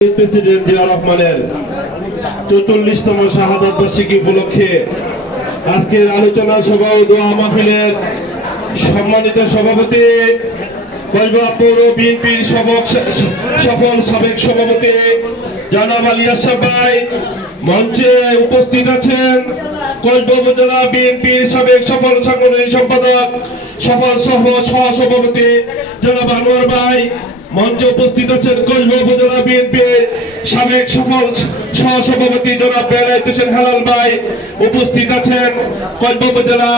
President Zia রহমানের ৪৪তম শাহাদাত বার্ষিকী উপলক্ষে আজকের আলোচনা সভা ও দোয়া মাহফিলের সম্মানিত সভাপতি কসবা পৌর বিএনপির সফল সাবেক সভাপতি জনাব আলী আশরাফ ভাই মঞ্চে উপস্থিত আছেন। কসবা উপজেলা বিএনপির সাবেক সফল সাংগঠনিক সম্পাদক সফল সহ-সভাপতি জনাব আনোয়ার ভাই মঞ্চে উপস্থিত আছেন। কসবা উপজেলা বিএনপির সাবেক সফল সহ-সভাপতি জনাব বেলায়েত হোসেন হেলাল ভাই উপস্থিত আছেন। কসবা উপজেলা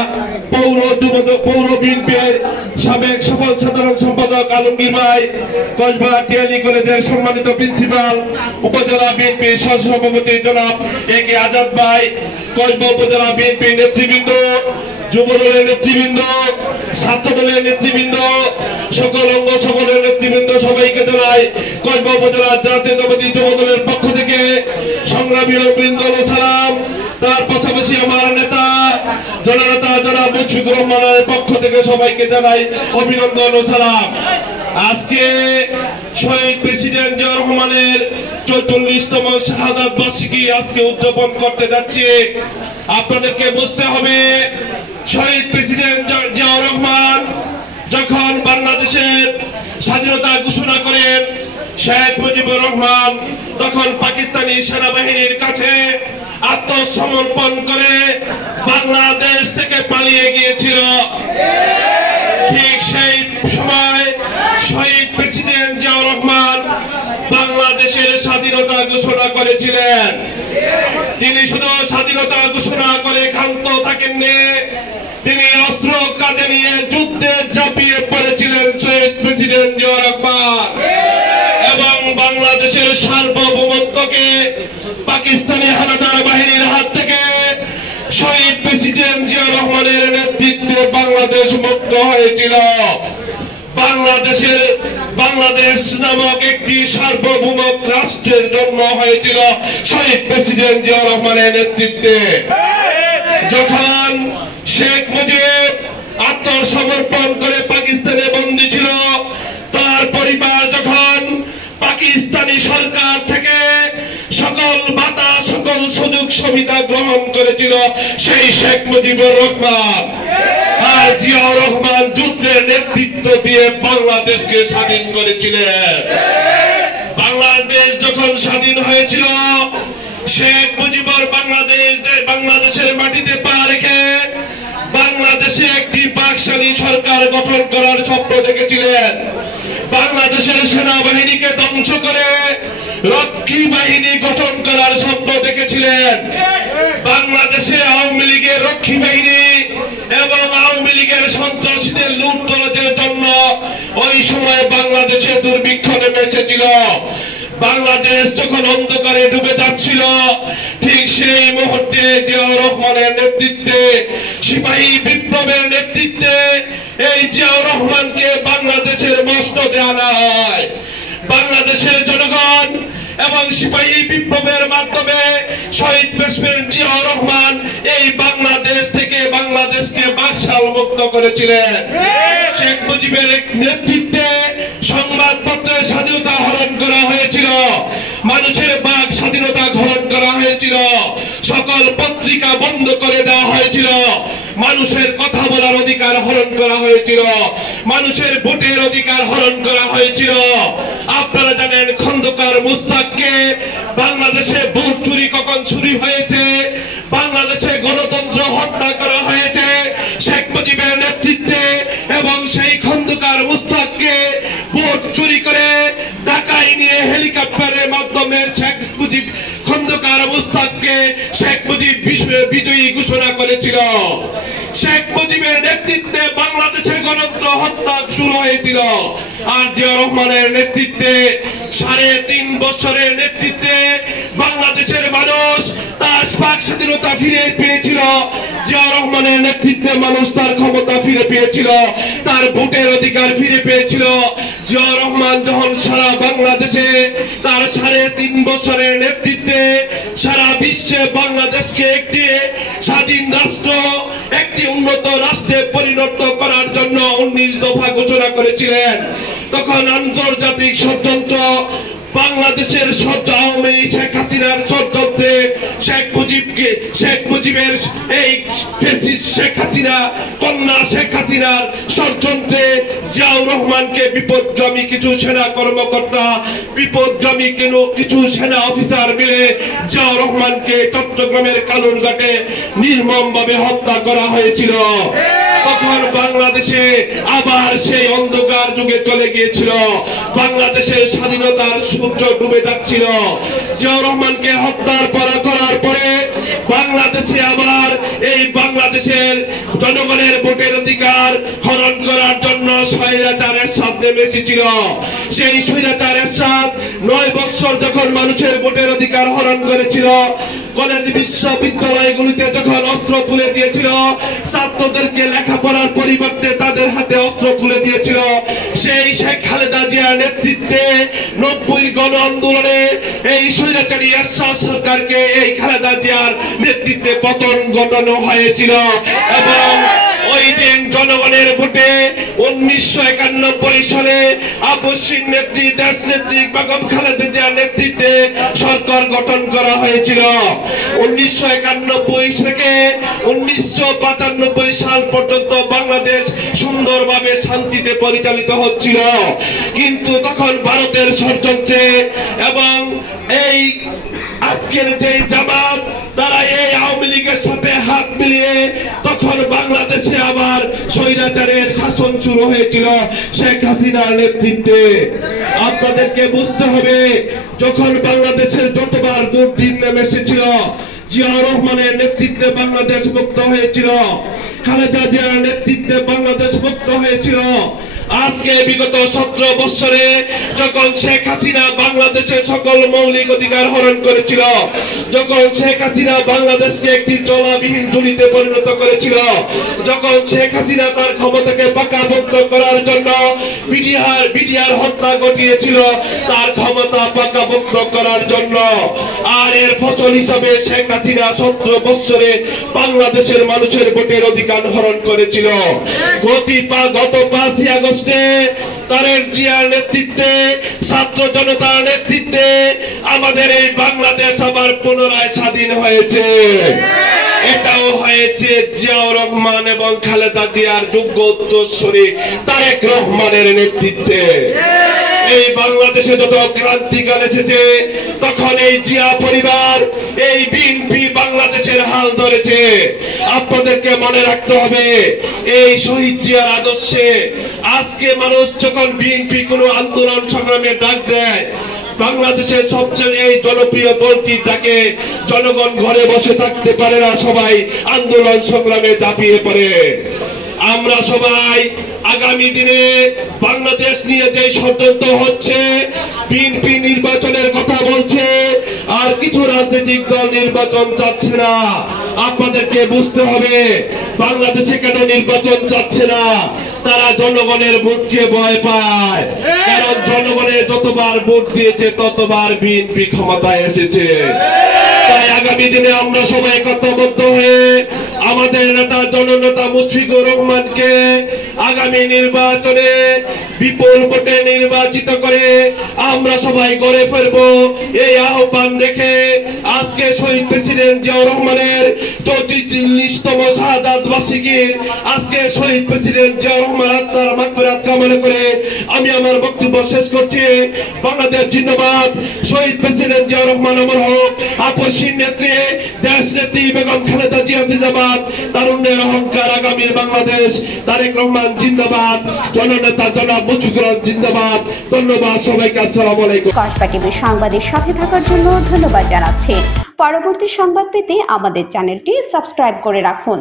পৌর বিএনপির সাবেক সফল সাধারণ সম্পাদক আলমগীর ভাই, কসবা টিআইলি কলেজের সম্মানিত প্রিন্সিপাল উপজেলা বিএনপির সহ-সভাপতি জনাব এ কে আজাদ ভাই, কসবা উপজেলা বিএনপির নেতৃবৃন্দ, যুব দলের নেতৃবৃন্দ, ছাত্র দলের নেতৃবৃন্দ, সকল অঙ্গ সকলের নেতৃবৃন্দ সবাইকে জানাই কসবা উপজেলা জাতীয়তাবাদী যুব দলের পক্ষ থেকে সংগ্রামী অভিনন্দন ও সালাম। তার পাশাপাশি আমার নেতা জননেতা মুশফিকুর রহমানের পক্ষ থেকে সবাইকে জানাই অভিনন্দন ও সালাম। আজকে শহীদ প্রেসিডেন্ট জিয়া রহমানের ৪৪তম শাহাদাত বার্ষিকী আজকে উদযাপন করতে যাচ্ছি। আপনাদেরকে বুঝতে হবে, শহীদ প্রেসিডেন্ট জিয়া রহমান যখন বাংলাদেশের স্বাধীনতা ঘোষণা করেন, শেখ মুজিবুর রহমান তখন পাকিস্তানি সেনাবাহিনীর কাছে আত্মসমর্পণ করে বাংলাদেশ থেকে পালিয়ে গিয়েছিল। ঠিক সেই সময় শহীদ প্রেসিডেন্ট জিয়া রহমান বাংলাদেশের স্বাধীনতা ঘোষণা করেছিলেন। তিনি শুধু স্বাধীনতা ঘোষণা করে ক্ষান্ত থাকেননি, তিনি অস্ত্র কাঁধে নিয়ে যুদ্ধে ঝাঁপিয়ে পড়েছিলেন শহীদ প্রেসিডেন্ট জিয়া রহমান এবং বাংলাদেশের সার্বভৌমত্বকে পাকিস্তানি হানাদার বাহিনীর হাত থেকে শহীদ প্রেসিডেন্ট জিয়া রহমানের নেতৃত্বে বাংলাদেশ মুক্ত হয়েছিল। বাংলাদেশ নামক একটি সার্বভৌম রাষ্ট্রের জন্ম হয়েছিল শহীদ প্রেসিডেন্ট জিয়া রহমানের নেতৃত্বে। যখন শেখ মুজিব আত্মসমর্পণ করে পাকিস্তানে বন্দী ছিল, তার পরিবার যখন পাকিস্তানি সরকার থেকে সকল ভাতা সকল সুযোগ সুবিধা গ্রহণ করেছিল, সেই শেখ মুজিবুর রহমান আর জিয়া রহমান যুদ্ধের নেতৃত্ব দিয়ে বাংলাদেশকে স্বাধীন করেছিলেন। বাংলাদেশ যখন স্বাধীন হয়েছিল, শেখ মুজিবুর বাংলাদেশের মাটিতে পা রেখে বাংলাদেশে একটি বাকশালী সরকার গঠন করার স্বপ্ন দেখেছিলেন। বাংলাদেশের সেনাবাহিনীকে ধ্বংস করে রক্ষী বাহিনী গঠন করার স্বপ্ন দেখেছিলেন। বাংলাদেশে আওয়ামী লীগের রক্ষী বাহিনী এবং আওয়ামী লীগের সন্ত্রাসীদের লুটতরাজের জন্য ওই সময় বাংলাদেশে দুর্ভিক্ষ নেমে এসেছিল। বাংলাদেশ যখন অন্ধকারে ডুবে যাচ্ছিল, ঠিক সেই মুহূর্তে জিয়া রহমানের নেতৃত্বে, সিপাহী বিপ্লবের নেতৃত্বে এই জিয়া রহমানকে বাংলাদেশের মসনদে আনা হয়। বাংলাদেশের জনগণ এবং সিপাহী বিপ্লবের মাধ্যমে শহীদ প্রেসিডেন্ট জিয়া রহমান এই বাংলাদেশ থেকে বাংলাদেশকে বাকশাল মুক্ত করেছিলেন। শেখ মুজিবের নেতৃত্বে সংবাদপত্রের স্বাধীনতা হরণ করা হয়েছিল, মানুষের বাক স্বাধীনতা হরণ করা হয়েছিল, সকল পত্রিকা বন্ধ করে দেওয়া হয়েছিল, মানুষের কথা বলার অধিকার হরণ করা হয়েছিল, মানুষের ভোটের অধিকার হরণ করা হয়েছিল। আপনারা জানেন খন্দকার মুস্তাককে বাংলাদেশে ভোট চুরি কখন চুরি হয়েছে, বাংলাদেশে গণতন্ত্র হত্যা করা হয়েছে শেখ মুজিবের নেতৃত্বে, এবং সেই খন্দকার মুস্তাককে ভোট চুরি করে ঢাকায় নিয়ে হেলিকপ্টারের মাধ্যমে শেখ মুজিব খন্দকার মুস্তাককে শেখ মুজিব বিজয়ী ঘোষণা করেছিল। শেখ মুজিবের নেতৃত্বে বাংলাদেশে গণতন্ত্র হত্যা শুরু হয়েছিল। আর জিয়া রহমানের নেতৃত্বে ৩.৫ বছরের নেতৃত্বে বাংলাদেশের মানুষ তার বাক স্বাধীনতা ফিরে পেয়েছিল। জিয়া রহমানের নেতৃত্বে মানুষ তার ক্ষমতা ফিরে পেয়েছিল, তার ভোটের অধিকার ফিরে পেয়েছিল। জিয়া রহমান যখন সারা বাংলাদেশে তার ৩.৫ বছরের নেতৃত্বে সারা বিশ্বে বাংলাদেশকে একটি স্বাধীন রাষ্ট্র, একটি উন্নত রাষ্ট্রে পরিণত করার জন্য ১৯ দফা ঘোষণা করেছিলেন, তখন আন্তর্জাতিক ষড়যন্ত্র বাংলাদেশের আওয়ামী শেখ হাসিনার ষড়যন্ত্রে শেখ মুজিবের এই শেখ হাসিনা কন্যা শেখ হাসিনার ষড়যন্ত্রে জিয়াউর রহমানকে বিপদগামী কিছু সেনা কর্মকর্তা বিপদগামী কিছু সেনা অফিসার মিলে জিয়াউর রহমানকে চট্টগ্রামের কালুরঘাটে নির্মমভাবে হত্যা করা হয়েছিল। তখন বাংলাদেশে আবার সেই অন্ধকার যুগে চলে গিয়েছিল। বাংলাদেশের স্বাধীনতার সূর্য ডুবে যাচ্ছিল। জিয়াউর রহমানকে হত্যার করার পরে বাংলাদেশে আবার এই বাংলাদেশের জনগণের ভোটের অধিকার হরণ করার জন্য স্বৈরাচার এরশাদ নেমে এসেছিল। সেই স্বৈরাচার এরশাদ 9 বছর যখন মানুষের ভোটের অধিকার হরণ করেছিল, কলেজ বিশ্ববিদ্যালয়গুলিতে যখন অস্ত্র তুলে দিয়েছিল, ছাত্রদেরকে লেখাপড়ার পরিবর্তে তাদের হাতে অস্ত্র তুলে দিয়েছিল, সেই শেখ খালেদা জিয়ার নেতৃত্বে 90 গণ আন্দোলনে এই স্বৈরাচারী এরশাদ সরকারকে এই খালেদা জিয়ার নেতৃত্বে পতন ঘটানো হয়েছিল। এবং ওই দিন জনগণের ভোটে 1991 সালে আপসহীন নেত্রী দেশ নেত্রী বেগম খালেদা জিয়ার নেতৃত্বে সরকার গঠন করা হয়েছিল। 1991 থেকে 1995 সাল পর্যন্ত বাংলাদেশ সুন্দরভাবে শান্তিতে পরিচালিত হচ্ছিল। কিন্তু তখন ভারতের ষড়যন্ত্রে এবং এই আজকের যে জামাত তারা এই আওয়ামী লীগের সাথে হাত মিলিয়ে তখন বাংলাদেশে আবার স্বৈরাচারের শাসন শুরু হয়েছিল শেখ হাসিনার নেতৃত্বে। আপনাদেরকে বুঝতে হবে, যখন বাংলাদেশের যতবার দুর্দিন নেমে এসেছিল, জিয়াউর রহমানের নেতৃত্বে বাংলাদেশ মুক্ত হয়েছিল, খালেদা জিয়ার নেতৃত্বে বাংলাদেশ মুক্ত হয়েছিল। আজকে বিগত 17 বছরে যখন শেখ হাসিনা বাংলাদেশের সকল মৌলিক অধিকার হরণ করেছিল, যখন শেখ হাসিনা বাংলাদেশকে একটি চলাবিহীন ঝুলিতে পরিণত করেছিল, যখন শেখ হাসিনা তার ক্ষমতাকে পাকাপোক্ত করার জন্য বিডিআর হত্যা ঘটিয়েছিল তার ক্ষমতা পাকাপোক্ত করার জন্য, আর এর ফসল হিসাবে শেখ হাসিনা 17 বছরে বাংলাদেশের মানুষের ভোটের অধিকার হরণ করেছিল। গত 5ই আগস্টে তারেক জিয়ার নেতৃত্বে ছাত্র জনতার নেতৃত্বে আমাদের এই বাংলাদেশ আবার পুনরায় স্বাধীন হয়েছে। এটাও হয়েছে জিয়াউর রহমান এবং খালেদা জিয়ার যোগ্য উত্তরসূরি তারেক রহমানের নেতৃত্বে। এই বাংলাদেশে যত ক্রান্তিকাল এসেছে, তখন এই জিয়া পরিবার এই বিএনপি বাংলাদেশের হাল ধরেছে। আপনাদেরকে মনে রাখতে হবে, এই শহীদ জিয়ার আদর্শে আজকে মানুষ যখন বিএনপি কোনো আন্দোলন সংগ্রামে ডাক দেয়, বাংলাদেশের সবচেয়ে এই জনপ্রিয় দলটি তাকে জনগণ ঘরে বসে থাকতে পারে না, সবাই আন্দোলন সংগ্রামে ঝাঁপিয়ে পড়ে। আমরা সবাই আগামী দিনে বাংলাদেশ নিয়ে যে ষড়যন্ত্র হচ্ছে, বিএনপি নির্বাচনের কথা বলছে, আর কিছু রাজনৈতিক দল নির্বাচন চাচ্ছে না। আপনাদেরকে বুঝতে হবে, বাংলাদেশে কেন নির্বাচন চাচ্ছে না? তারা জনগণের ভোটকে ভয় পায়, কারণ জনগণের যতবার ভোট দিয়েছে ততবার বিএনপি ক্ষমতায় এসেছে। তাই আগামী দিনে আমরা সবাই একতাবদ্ধ হয়ে আমাদের নেতা জননেতা মুশফিকুর রহমানকে আগামী নির্বাচনে বিপুল ভোটে নির্বাচিত করে আমরা সবাই গড়ে ফেলব, এই আহ্বান রেখে আজকে শহীদ প্রেসিডেন্ট জিয়াউর রহমানের 44তম শাহাদাত বার্ষিকীর আজকে শহীদ প্রেসিডেন্ট জিয়াউর রহমান আত্মার মাগফিরাত কামনা করে আমি আমার বক্তব্য শেষ করছি। বাংলাদেশ জিন্দাবাদ, শহীদ প্রেসিডেন্ট জিয়াউর রহমান অমর হোক, আপসহীন নেত্রী দেশ নেত্রী বেগম খালেদা জিয়া জিন্দাবাদ, তারুণ্যের অহংকার আগামীর বাংলাদেশ তারেক রহমান জিন্দাবাদ, জননেতা জনাব মুশফিকুর রহমান জিন্দাবাদ। ধন্যবাদ সবাইকে, আসসালামু আলাইকুম। কসবা টিভির সংবাদের সাথে থাকার জন্য ধন্যবাদ জানাচ্ছি। পরবর্তী সংবাদ পেতে আমাদের চ্যানেলটি সাবস্ক্রাইব করে রাখুন।